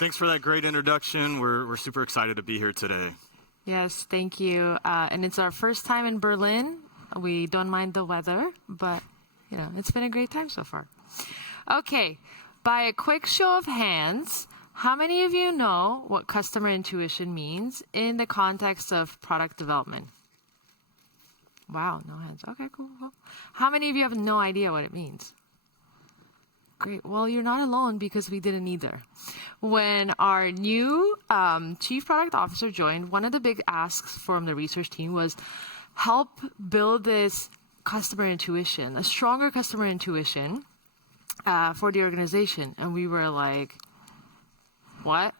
Thanks for that great introduction. We're super excited to be here today. Yes, thank you. And it's our first time in Berlin. We don't mind the weather, but it's been a great time so far. Okay, by a quick show of hands, how many of you know what customer intuition means in the context of product development? Wow, no hands. Okay, cool. How many of you have no idea what it means? Great. Well, you're not alone because we didn't either. When our new chief product officer joined, one of the big asks from the research team was help build this customer intuition, a stronger customer intuition for the organization. And we were like, what?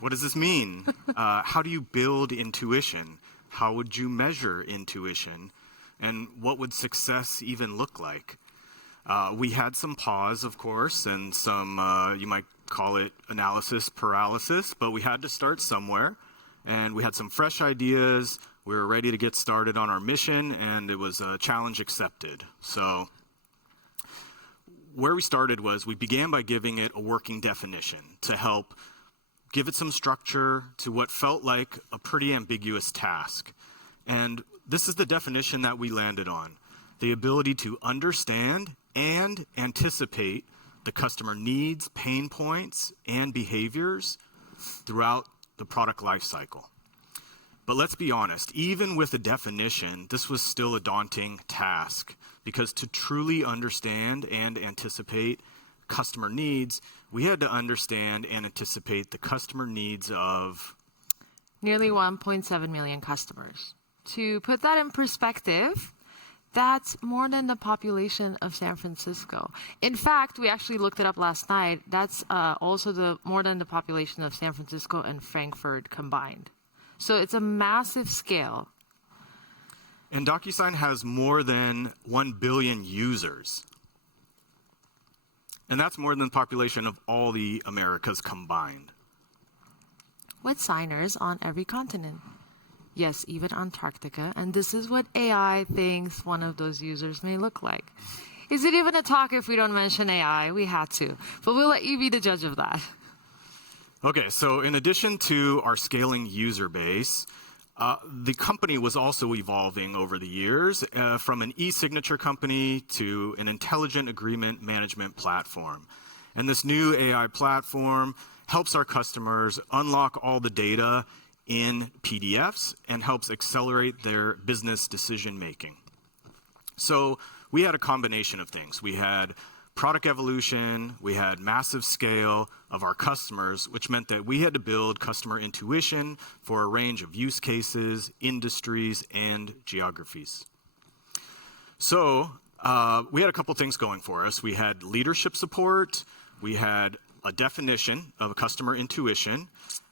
What does this mean? How do you build intuition? How would you measure intuition? And what would success even look like? We had some pause, of course, and some, you might call it analysis paralysis, but we had to start somewhere. And we had some fresh ideas. We were ready to get started on our mission, and it was a challenge accepted. So where we started was we began by giving it a working definition to help give it some structure to what felt like a pretty ambiguous task. And this is the definition that we landed on: the ability to understand and anticipate the customer needs, pain points, and behaviors throughout the product lifecycle. But let's be honest, even with a definition, this was still a daunting task, because to truly understand and anticipate customer needs, we had to understand and anticipate the customer needs of nearly 1.7 million customers. To put that in perspective, that's more than the population of San Francisco. In fact, we actually looked it up last night. That's also more than the population of San Francisco and Frankfurt combined. So it's a massive scale. And Docusign has more than 1 billion users. And that's more than the population of all the Americas combined. With signers on every continent. Yes, even Antarctica. And this is what AI thinks one of those users may look like. Is it even a talk if we don't mention AI? We had to. But we'll let you be the judge of that. Okay, so in addition to our scaling user base, the company was also evolving over the years from an e-signature company to an intelligent agreement management platform. And this new AI platform helps our customers unlock all the data in PDFs and helps accelerate their business decision making. So we had a combination of things. We had product evolution, we had massive scale of our customers, which meant that we had to build customer intuition for a range of use cases, industries, and geographies. So we had a couple things going for us. We had leadership support, we had a definition of customer intuition,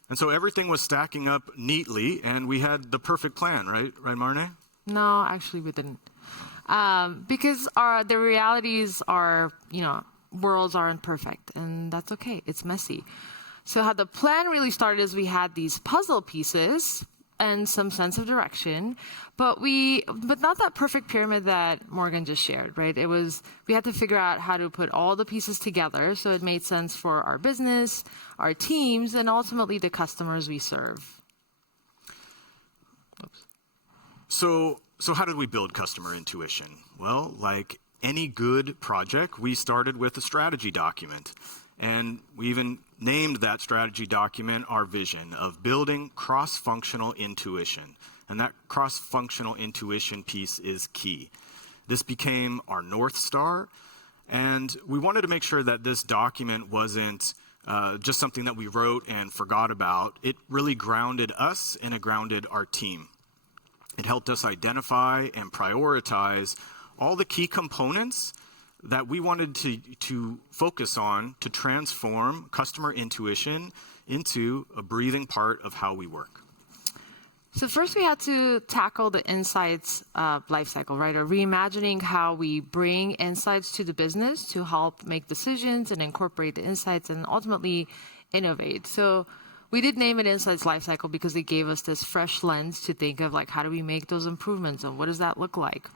and so everything was stacking up neatly, and we had the perfect plan, right? Right, Marne? No, actually we didn't. Because the realities are, worlds aren't perfect, and that's okay. It's messy. So how the plan really started is we had these puzzle pieces and some sense of direction, but not that perfect pyramid that Morgan just shared, right? We had to figure out how to put all the pieces together so it made sense for our business, our teams, and ultimately the customers we serve. Oops. So how did we build customer intuition? Well, like any good project, we started with a strategy document. And we even named that strategy document our vision of building cross-functional intuition. And that cross-functional intuition piece is key. This became our North Star. And we wanted to make sure that this document wasn't just something that we wrote and forgot about. It really grounded us and it grounded our team. It helped us identify and prioritize all the key components that we wanted to focus on to transform customer intuition into a breathing part of how we work. So first we had to tackle the insights lifecycle, right? Or reimagining how we bring insights to the business to help make decisions and incorporate the insights and ultimately innovate. So we did name it Insights Lifecycle because it gave us this fresh lens to think of, like, how do we make those improvements and what does that look like?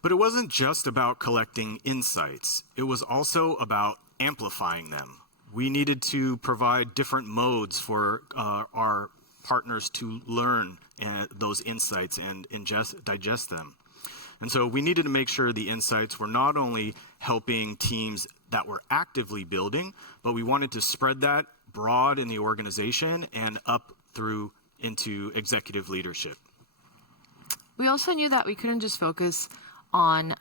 But it wasn't just about collecting insights. It was also about amplifying them. We needed to provide different modes for our partners to learn those insights and digest them. And so we needed to make sure the insights were not only helping teams that were actively building, but we wanted to spread that broad in the organization and up through into executive leadership. We also knew that we couldn't just focus on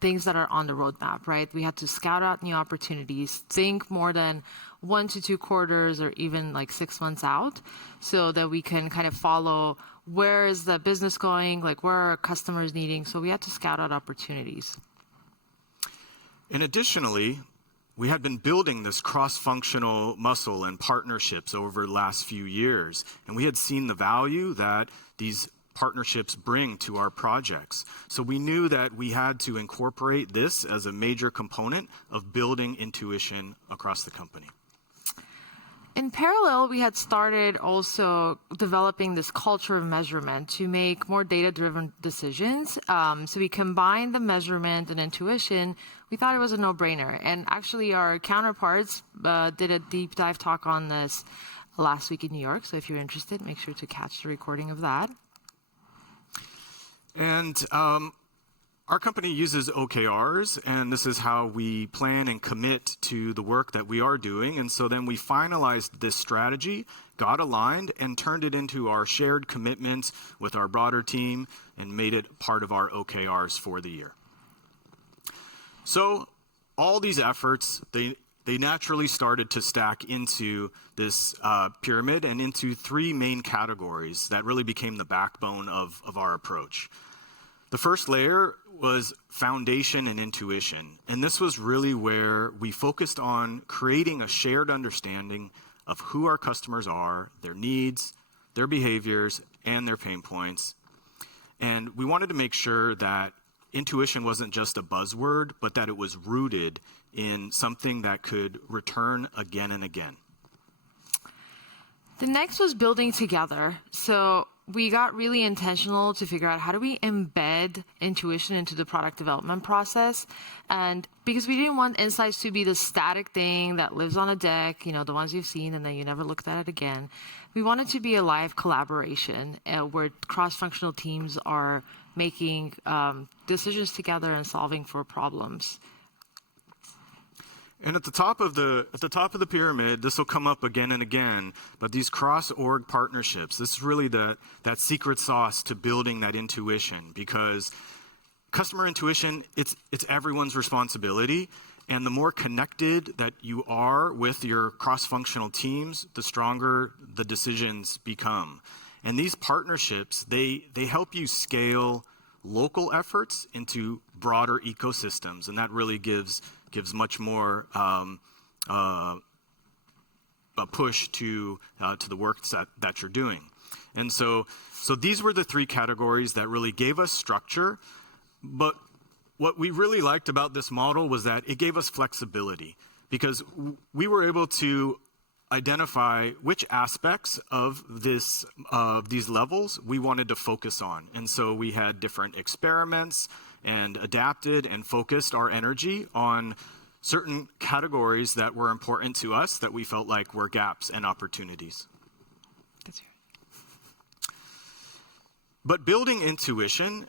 things that are on the roadmap, right? We had to scout out new opportunities, think more than 1 to 2 quarters or even like 6 months out, so that we can kind of follow where is the business going, like where are customers needing. So we had to scout out opportunities. And additionally, we had been building this cross-functional muscle and partnerships over the last few years, and we had seen the value that these partnerships bring to our projects. So we knew that we had to incorporate this as a major component of building intuition across the company. In parallel, we had started also developing this culture of measurement to make more data-driven decisions. So we combined the measurement and intuition. We thought it was a no-brainer. And actually, our counterparts did a deep dive talk on this last week in New York. So if you're interested, make sure to catch the recording of that. And our company uses OKRs, and this is how we plan and commit to the work that we are doing. And so then we finalized this strategy, got aligned, and turned it into our shared commitments with our broader team and made it part of our OKRs for the year. So all these efforts, they naturally started to stack into this pyramid and into 3 main categories that really became the backbone of our approach. The first layer was foundation and intuition, and this was really where we focused on creating a shared understanding of who our customers are, their needs, their behaviors, and their pain points. And we wanted to make sure that intuition wasn't just a buzzword, but that it was rooted in something that could return again and again. The next was building together. So we got really intentional to figure out how do we embed intuition into the product development process. And because we didn't want insights to be the static thing that lives on a deck, you know, the ones you've seen and then you never looked at it again. We want it to be a live collaboration where cross-functional teams are making decisions together and solving for problems. And at the top of the pyramid, this will come up again and again, but these cross-org partnerships, this is really that secret sauce to building that intuition, because customer intuition, it's everyone's responsibility, and the more connected that you are with your cross-functional teams, the stronger the decisions become. And these partnerships, they help you scale local efforts into broader ecosystems, and that really gives much more a push to the work that you're doing. And so these were the 3 categories that really gave us structure. But what we really liked about this model was that it gave us flexibility, because we were able to identify which aspects of these levels we wanted to focus on. And so we had different experiments and adapted and focused our energy on certain categories that were important to us that we felt like were gaps and opportunities. That's right. But building intuition,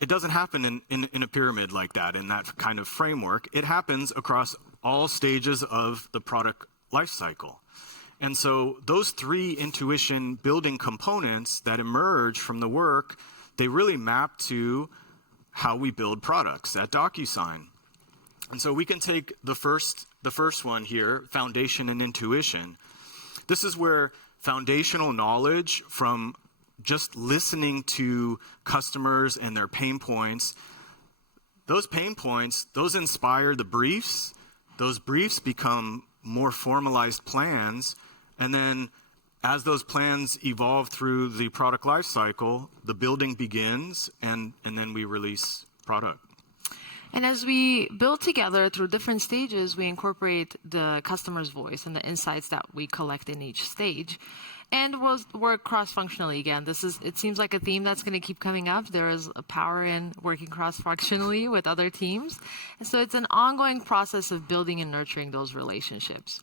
it doesn't happen in a pyramid like that, in that kind of framework. It happens across all stages of the product lifecycle. And so those 3 intuition building components that emerge from the work, they really map to how we build products at Docusign. And so we can take the first one here, foundation and intuition. This is where foundational knowledge from just listening to customers and their pain points, those inspire the briefs. Those briefs become more formalized plans, and then as those plans evolve through the product lifecycle, the building begins, and then we release product. And as we build together through different stages, we incorporate the customer's voice and the insights that we collect in each stage. And we'll work cross-functionally again. It seems like a theme that's going to keep coming up. There is a power in working cross-functionally with other teams. And so it's an ongoing process of building and nurturing those relationships.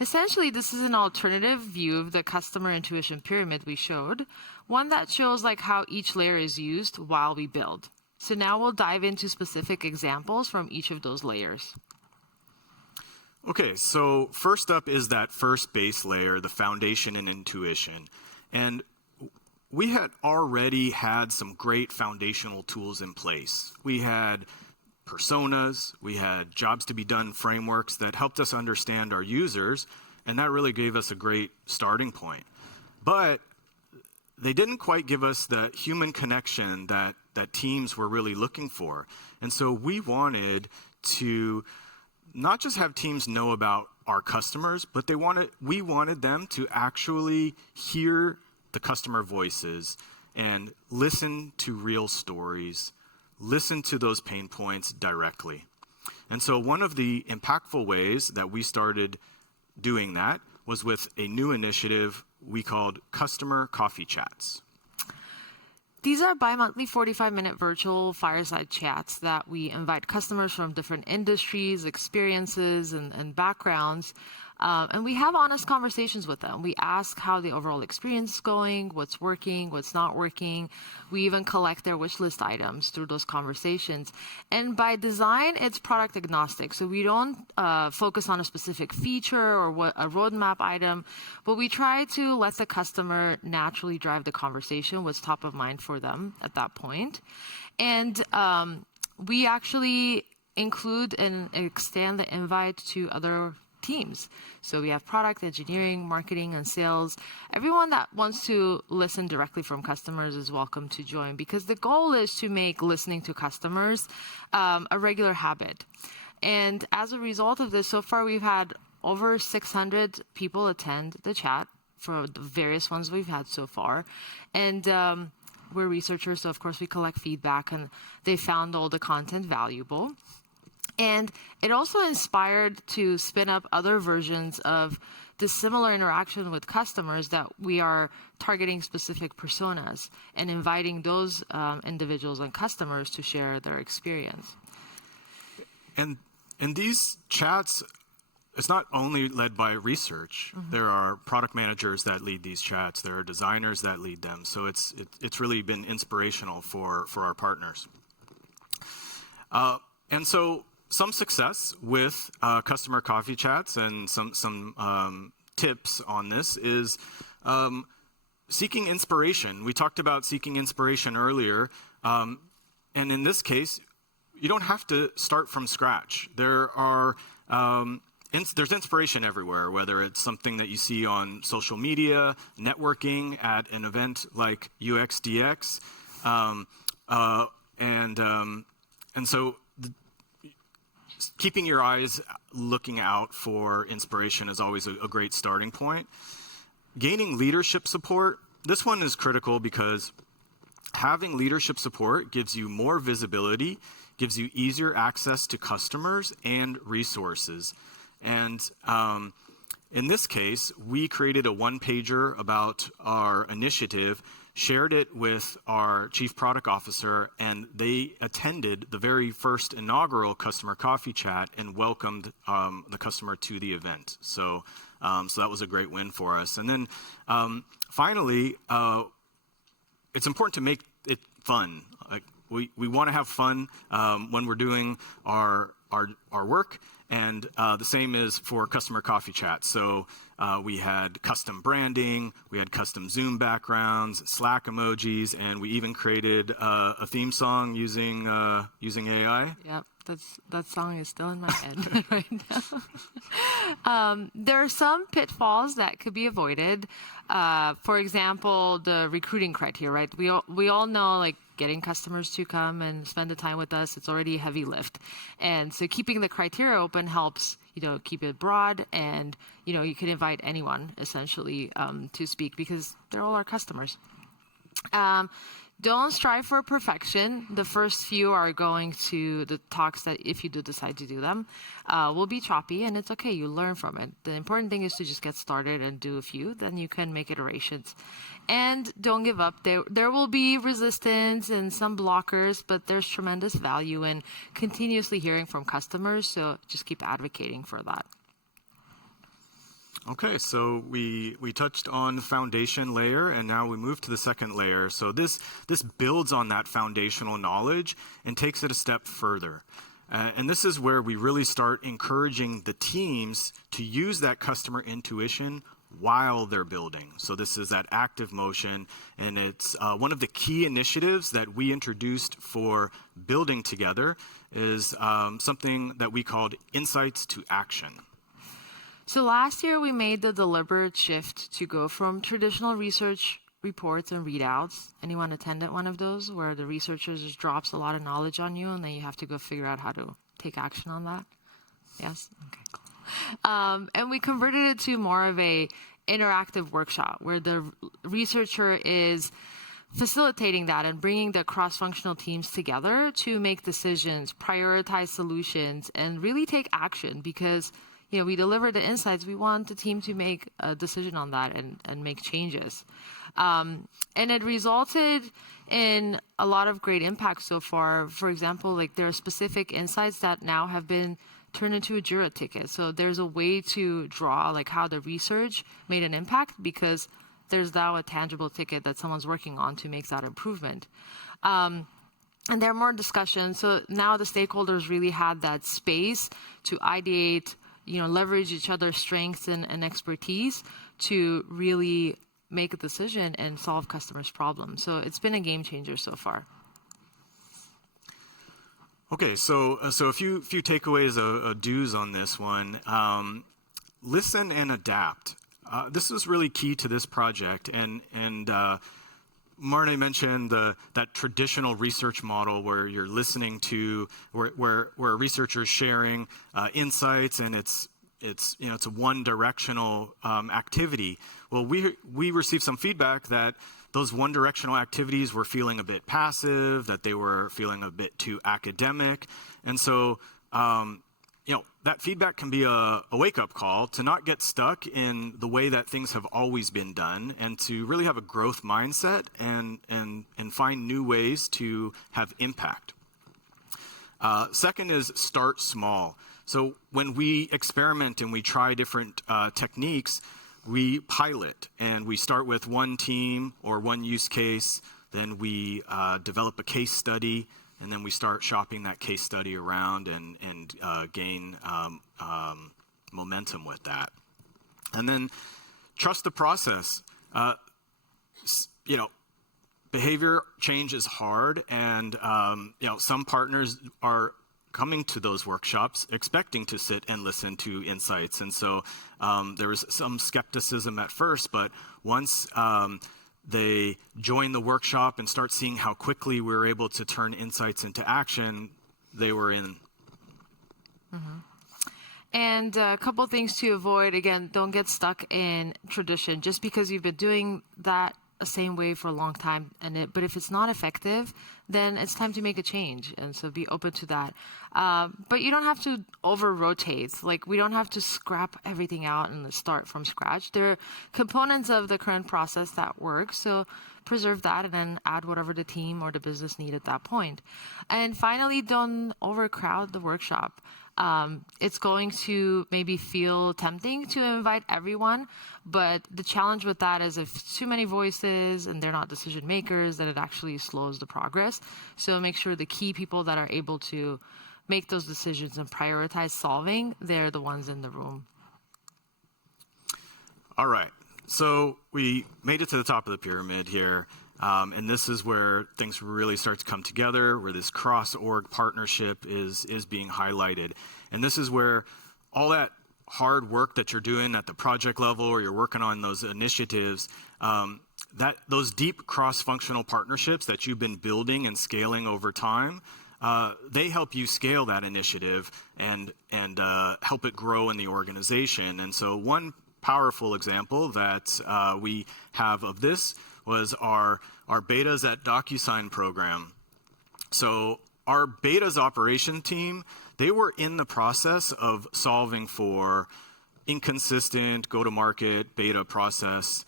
Essentially, this is an alternative view of the customer intuition pyramid we showed, one that shows like how each layer is used while we build. So now we'll dive into specific examples from each of those layers. Okay, so first up is that first base layer, the foundation and intuition. And we had already had some great foundational tools in place. We had personas, we had jobs to be done frameworks that helped us understand our users, and that really gave us a great starting point. But they didn't quite give us the human connection that teams were really looking for. And so we wanted to not just have teams know about our customers, but we wanted them to actually hear the customer voices and listen to real stories, listen to those pain points directly. And so one of the impactful ways that we started doing that was with a new initiative we called Customer Coffee Chats. These are bi-monthly 45-minute virtual fireside chats that we invite customers from different industries, experiences, and backgrounds. And we have honest conversations with them. We ask how the overall experience is going, what's working, what's not working. We even collect their wish list items through those conversations. And by design, it's product agnostic. So we don't focus on a specific feature or a roadmap item, but we try to let the customer naturally drive the conversation, what's top of mind for them at that point. And we actually include and extend the invite to other teams. So we have product, engineering, marketing, and sales. Everyone that wants to listen directly from customers is welcome to join, because the goal is to make listening to customers a regular habit. And as a result of this, so far we've had over 600 people attend the chat for the various ones we've had so far. And we're researchers, so of course we collect feedback, and they found all the content valuable. And it also inspired to spin up other versions of this similar interaction with customers that we are targeting specific personas and inviting those individuals and customers to share their experience. And these chats, it's not only led by research. Mm-hmm. There are product managers that lead these chats. There are designers that lead them. So it's really been inspirational for our partners. And so some success with customer coffee chats and some tips on this is seeking inspiration. We talked about seeking inspiration earlier. And in this case, you don't have to start from scratch. There's inspiration everywhere, whether it's something that you see on social media, networking at an event like UXDX. And so keeping your eyes looking out for inspiration is always a great starting point. Gaining leadership support, this one is critical because having leadership support gives you more visibility, gives you easier access to customers and resources. And in this case, we created a one-pager about our initiative, shared it with our chief product officer, and they attended the very first inaugural customer coffee chat and welcomed the customer to the event. So that was a great win for us. And then finally, it's important to make it fun. Like we want to have fun when we're doing our work. And the same is for customer coffee chats. So we had custom branding, we had custom Zoom backgrounds, Slack emojis, and we even created a theme song using AI. Yep, that song is still in my head right now. There are some pitfalls that could be avoided. For example, the recruiting criteria, right? We all know, like, getting customers to come and spend the time with us, it's already a heavy lift. And so keeping the criteria open helps, keep it broad, and, you can invite anyone essentially to speak because they're all our customers. Don't strive for perfection. The first few are going to the talks that, if you do decide to do them, will be choppy, and it's okay. You learn from it. The important thing is to just get started and do a few. Then you can make iterations. And don't give up. There will be resistance and some blockers, but there's tremendous value in continuously hearing from customers. So just keep advocating for that. Okay, so we touched on the foundation layer, and now we move to the second layer. So this builds on that foundational knowledge and takes it a step further. And this is where we really start encouraging the teams to use that customer intuition while they're building. So this is that active motion, and it's one of the key initiatives that we introduced for building together is something that we called Insights to Action. So last year, we made the deliberate shift to go from traditional research reports and readouts. Anyone attended one of those where the researcher just drops a lot of knowledge on you and then you have to go figure out how to take action on that? Yes? Okay, cool. And we converted it to more of a interactive workshop where the researcher is facilitating that and bringing the cross-functional teams together to make decisions, prioritize solutions, and really take action because we deliver the insights. We want the team to make a decision on that and make changes. And it resulted in a lot of great impact so far. For example, like there are specific insights that now have been turned into a Jira ticket. So there's a way to draw like how the research made an impact because there's now a tangible ticket that someone's working on to make that improvement. And there are more discussions. So now the stakeholders really had that space to ideate, leverage each other's strengths and expertise to really make a decision and solve customers' problems. So it's been a game changer so far. Okay, so a few takeaways, do's on this one. Listen and adapt. This was really key to this project, and Marne mentioned that traditional research model where you're listening to where a researcher is sharing insights and it's a one-directional activity. Well, we received some feedback that those one-directional activities were feeling a bit passive, that they were feeling a bit too academic, and so that feedback can be a wake-up call to not get stuck in the way that things have always been done and to really have a growth mindset and find new ways to have impact. Second is start small. So when we experiment and we try different techniques, we pilot and we start with one team or one use case, then we develop a case study, and then we start shopping that case study around and gain momentum with that. And then trust the process. Behavior change is hard, and some partners are coming to those workshops expecting to sit and listen to insights. And so there was some skepticism at first, but once they join the workshop and start seeing how quickly we were able to turn insights into action, they were in. Mm-hmm. And a couple things to avoid. Again, don't get stuck in tradition. Just because you've been doing that the same way for a long time, but if it's not effective, then it's time to make a change. And so be open to that. But you don't have to over-rotate. Like, we don't have to scrap everything out and start from scratch. There are components of the current process that work, so preserve that and then add whatever the team or the business need at that point. And finally, don't overcrowd the workshop. It's going to maybe feel tempting to invite everyone, but the challenge with that is if too many voices and they're not decision makers, then it actually slows the progress. So make sure the key people that are able to make those decisions and prioritize solving, they're the ones in the room. All right. So we made it to the top of the pyramid here. And this is where things really start to come together, where this cross-org partnership is being highlighted. And this is where all that hard work that you're doing at the project level or you're working on those initiatives, those deep cross-functional partnerships that you've been building and scaling over time, they help you scale that initiative and help it grow in the organization. And so one powerful example that we have of this was our betas at Docusign program. So our betas operation team, they were in the process of solving for inconsistent go-to-market beta process.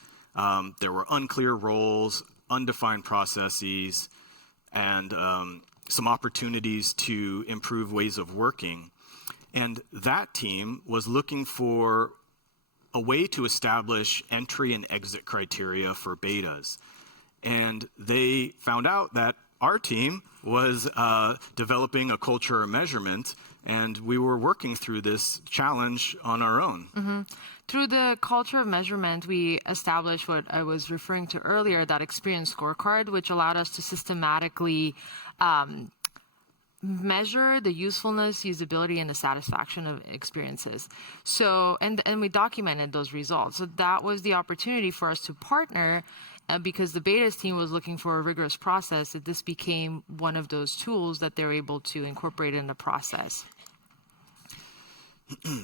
There were unclear roles, undefined processes, and some opportunities to improve ways of working. And that team was looking for a way to establish entry and exit criteria for betas. And they found out that our team was developing a culture of measurement, and we were working through this challenge on our own. Mm-hmm. Through the culture of measurement, we established what I was referring to earlier, that experience scorecard, which allowed us to systematically measure the usefulness, usability, and the satisfaction of experiences. So, and we documented those results. So that was the opportunity for us to partner, because the betas team was looking for a rigorous process, that this became one of those tools that they're able to incorporate in the process.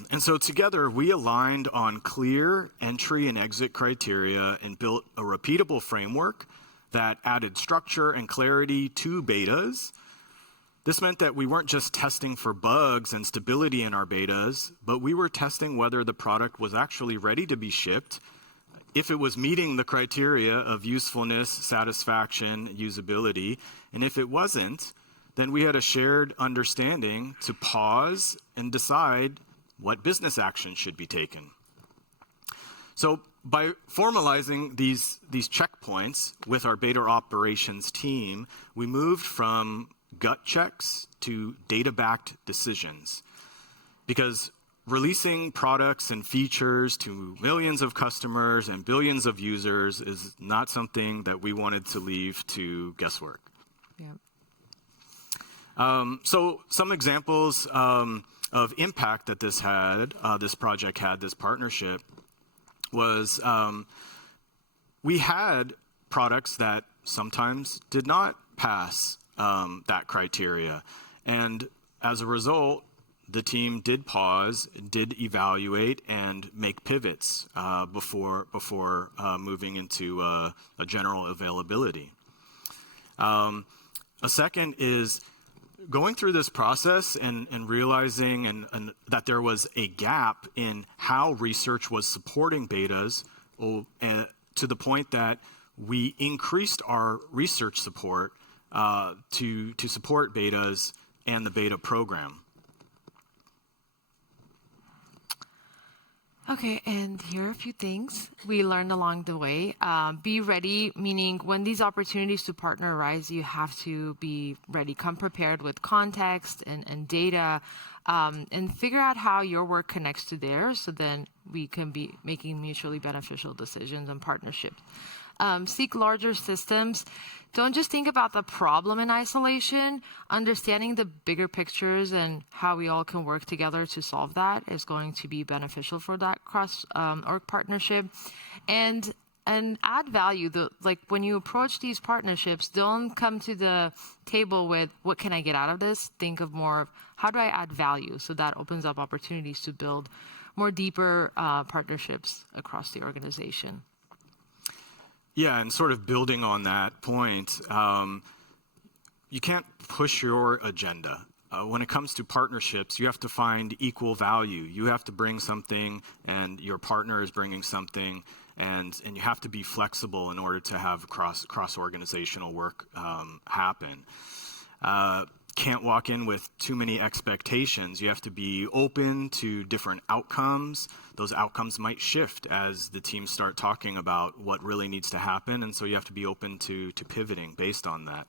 And so together, we aligned on clear entry and exit criteria and built a repeatable framework that added structure and clarity to betas. This meant that we weren't just testing for bugs and stability in our betas, but we were testing whether the product was actually ready to be shipped, if it was meeting the criteria of usefulness, satisfaction, usability, and if it wasn't, then we had a shared understanding to pause and decide what business action should be taken. So by formalizing these checkpoints with our beta operations team, we moved from gut checks to data-backed decisions. Because releasing products and features to millions of customers and billions of users is not something that we wanted to leave to guesswork. Yeah. So some examples of impact that this had, this project had, this partnership, was we had products that sometimes did not pass that criteria. And as a result, the team did pause, did evaluate, and make pivots before moving into a general availability. A second is going through this process and realizing and that there was a gap in how research was supporting betas to the point that we increased our research support to support betas and the beta program. Okay, and here are a few things we learned along the way. Be ready, meaning when these opportunities to partner arise, you have to be ready. Come prepared with context and data, and figure out how your work connects to theirs, so then we can be making mutually beneficial decisions and partnerships. Seek larger systems. Don't just think about the problem in isolation. Understanding the bigger pictures and how we all can work together to solve that is going to be beneficial for that cross-org partnership. And add value. Like when you approach these partnerships, don't come to the table with, what can I get out of this? Think of more of, how do I add value? So that opens up opportunities to build more deeper partnerships across the organization. Yeah, and sort of building on that point, you can't push your agenda. When it comes to partnerships, you have to find equal value. You have to bring something, and your partner is bringing something, and you have to be flexible in order to have cross-organizational work happen. Can't walk in with too many expectations. You have to be open to different outcomes. Those outcomes might shift as the teams start talking about what really needs to happen, and so you have to be open to pivoting based on that.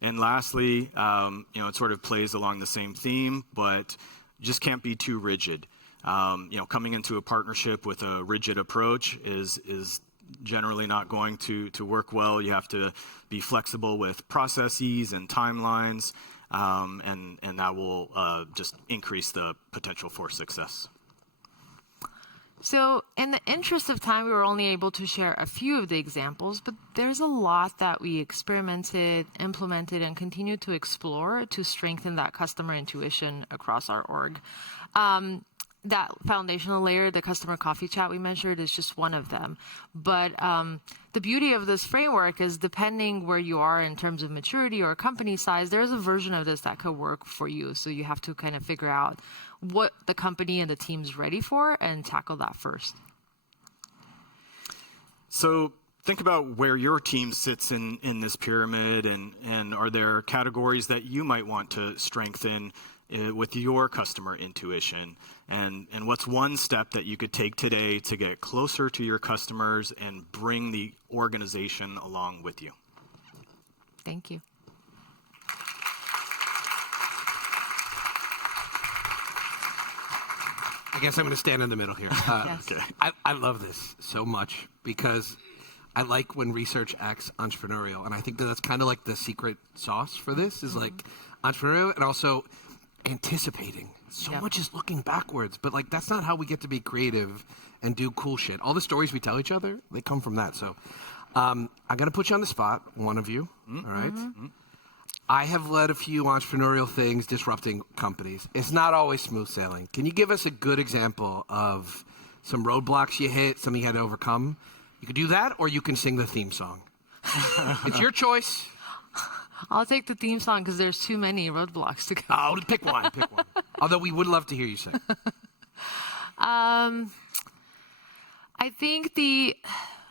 And lastly, it sort of plays along the same theme, but you just can't be too rigid. Coming into a partnership with a rigid approach is generally not going to work well. You have to be flexible with processes and timelines, and that will just increase the potential for success. So in the interest of time, we were only able to share a few of the examples, but there's a lot that we experimented, implemented, and continue to explore to strengthen that customer intuition across our org. That foundational layer, the customer coffee chat we mentioned, is just one of them. But the beauty of this framework is, depending where you are in terms of maturity or company size, there's a version of this that could work for you. So you have to kind of figure out what the company and the team's ready for and tackle that first. So think about where your team sits in this pyramid, and are there categories that you might want to strengthen with your customer intuition, and what's one step that you could take today to get closer to your customers and bring the organization along with you? Thank you. I guess I'm going to stand in the middle here. Yes. Okay. I love this so much because I like when research acts entrepreneurial, and I think that that's kind of like the secret sauce for this is like entrepreneurial and also anticipating. So Yep. much is looking backwards, but like that's not how we get to be creative and do cool shit. All the stories we tell each other, they come from that. So I'm going to put you on the spot, one of you, all right? I have led a few entrepreneurial things disrupting companies. It's not always smooth sailing. Can you give us a good example of some roadblocks you hit, something you had to overcome? You could do that, or you can sing the theme song. It's your choice. I'll take the theme song because there's too many roadblocks to go. Oh, pick one. Pick one. Although we would love to hear you sing. I think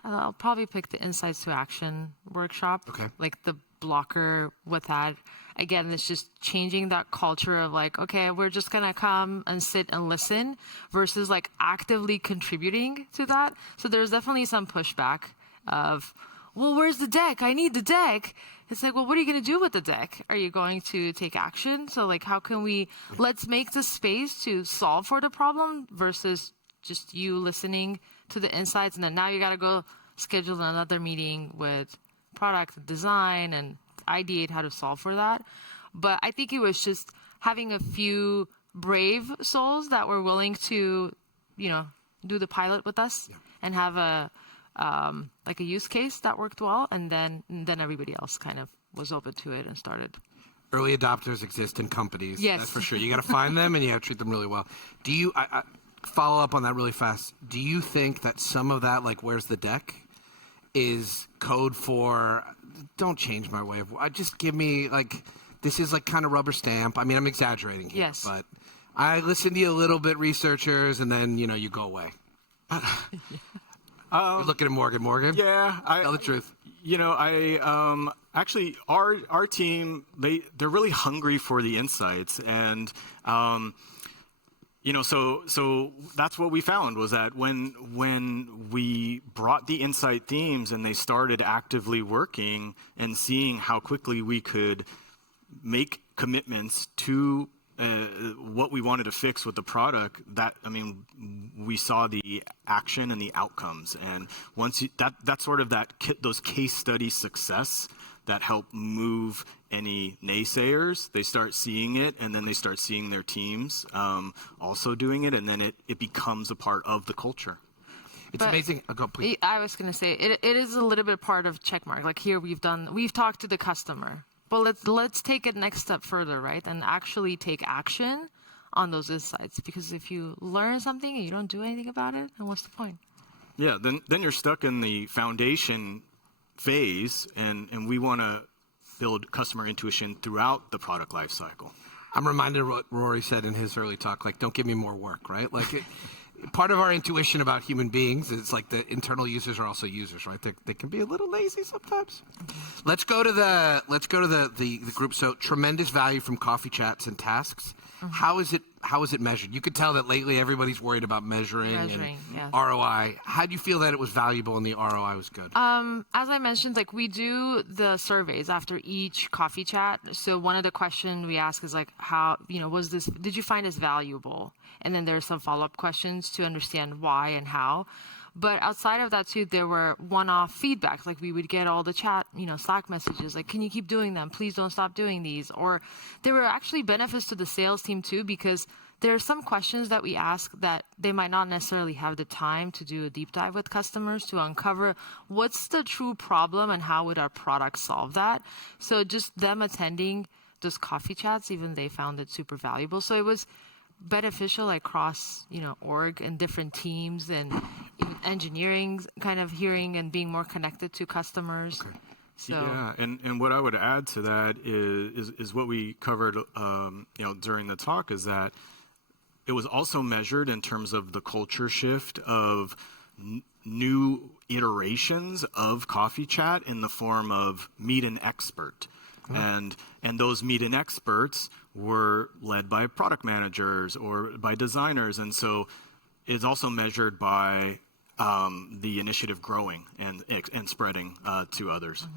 I'll probably pick the Insights to Action workshop. Okay. Like the blocker with that. Again, it's just changing that culture of like, okay, we're just going to come and sit and listen versus like actively contributing to that. So there's definitely some pushback of, well, where's the deck? I need the deck. It's like, well, what are you going to do with the deck? Are you going to take action? So like, how can let's make the space to solve for the problem versus just you listening to the insights. And then now you got to go schedule another meeting with product design and ideate how to solve for that. But I think it was just having a few brave souls that were willing to, do the pilot with us and have a use case that worked well. And then everybody else kind of was open to it and started. Early adopters exist in companies. Yes. That's for sure. You got to find them and you have to treat them really well. Do you, I follow up on that really fast. Do you think that some of that, like, where's the deck, is code for, don't change my way of, just give me, like, this is like kind of rubber stamp. I mean, I'm exaggerating here, Yes. but I listen to you a little bit, researchers, and then, you go away. You're looking at Morgan. Yeah, Tell the truth. Actually our team, they're really hungry for the insights, and so that's what we found was that when we brought the insight themes and they started actively working and seeing how quickly we could make commitments to what we wanted to fix with the product, we saw the action and the outcomes. And once that's sort of those case study success that help move any naysayers. They start seeing it, and then they start seeing their teams also doing it, and then it becomes a part of the culture. It's amazing. Please. I was going to say, it is a little bit part of Checkmark. Like here we've talked to the customer. But let's take it next step further, right? And actually take action on those insights. Because if you learn something and you don't do anything about it, then what's the point? Yeah, then you're stuck in the foundation phase, and we want to build customer intuition throughout the product lifecycle. I'm reminded of what Rory said in his early talk, like, don't give me more work, right? Like, part of our intuition about human beings is like the internal users are also users, right? They can be a little lazy sometimes. Let's go to the group. So tremendous value from coffee chats and tasks. How is it measured? You could tell that lately everybody's worried about measuring and yeah. ROI. How do you feel that it was valuable and the ROI was good? As I mentioned, like we do the surveys after each coffee chat. So one of the questions we ask is like, how, did you find this valuable? And then there are some follow-up questions to understand why and how. But outside of that too, there were one-off feedbacks. Like we would get all the chat, Slack messages, like, can you keep doing them? Please don't stop doing these. Or there were actually benefits to the sales team too, because there are some questions that we ask that they might not necessarily have the time to do a deep dive with customers to uncover what's the true problem and how would our product solve that. So just them attending those coffee chats, even they found it super valuable. So it was beneficial across, org and different teams and even engineering kind of hearing and being more connected to customers. Okay. So Yeah, and what I would add to that is what we covered, during the talk, is that it was also measured in terms of the culture shift of new iterations of coffee chat in the form of meet an expert. and those meet-in experts were led by product managers or by designers, and so it's also measured by the initiative growing and spreading to others.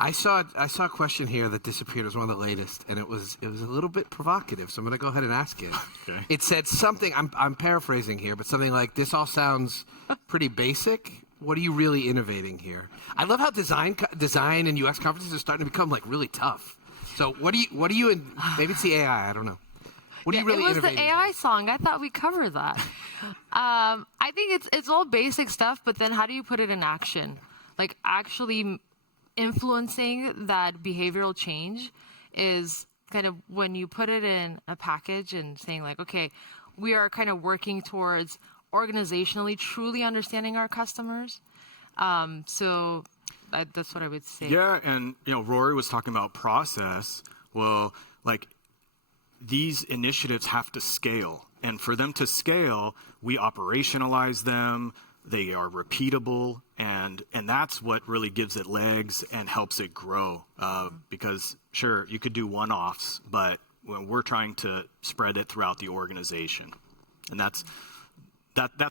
I saw a question here that disappeared. It was one of the latest, and it was a little bit provocative. So I'm going to go ahead and ask it. Okay. It said something. I'm paraphrasing here, but something like, "This all sounds pretty basic. What are you really innovating here?" I love how design and UX conferences are starting to become like really tough. So what do you? Maybe it's the AI. I don't know. What are you really innovating? It was the AI song. I thought we covered that. I think it's all basic stuff, but then how do you put it in action? Like actually influencing that behavioral change is kind of when you put it in a package and saying like, okay, we are kind of working towards organizationally truly understanding our customers. So that's what I would say. Yeah, and Rory was talking about process. Well, like these initiatives have to scale, and for them to scale, we operationalize them. They are repeatable, and that's what really gives it legs and helps it grow. Because sure, you could do one-offs, but when we're trying to spread it throughout the organization, and that's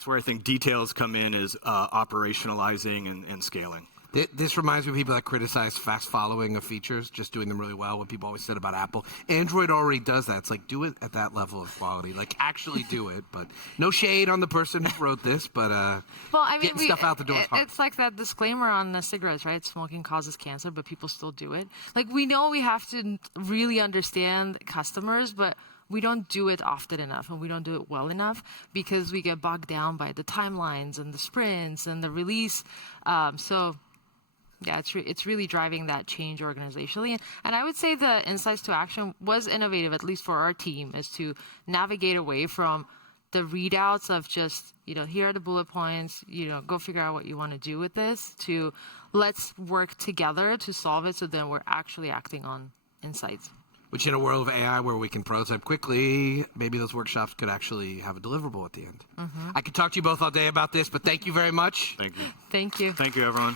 where I think details come in, is operationalizing and scaling. This reminds me of people that criticize fast following of features, just doing them really well. What people always said about Apple, Android already does that. It's like, do it at that level of quality, like actually do it. But no shade on the person who wrote this, but well, I mean, getting stuff out the door is hard. It's like that disclaimer on the cigarettes, right? Smoking causes cancer, but people still do it. Like we know we have to really understand customers, but we don't do it often enough, and we don't do it well enough because we get bogged down by the timelines and the sprints and the release. Yeah, it's really driving that change organizationally. And I would say the Insights to Action was innovative, at least for our team, is to navigate away from the readouts of just, here are the bullet points, go figure out what you want to do with this, to let's work together to solve it so then we're actually acting on insights. Which in a world of AI where we can prototype quickly, maybe those workshops could actually have a deliverable at the end. I could talk to you both all day about this, but thank you very much. Thank you. Thank you. Thank you, everyone.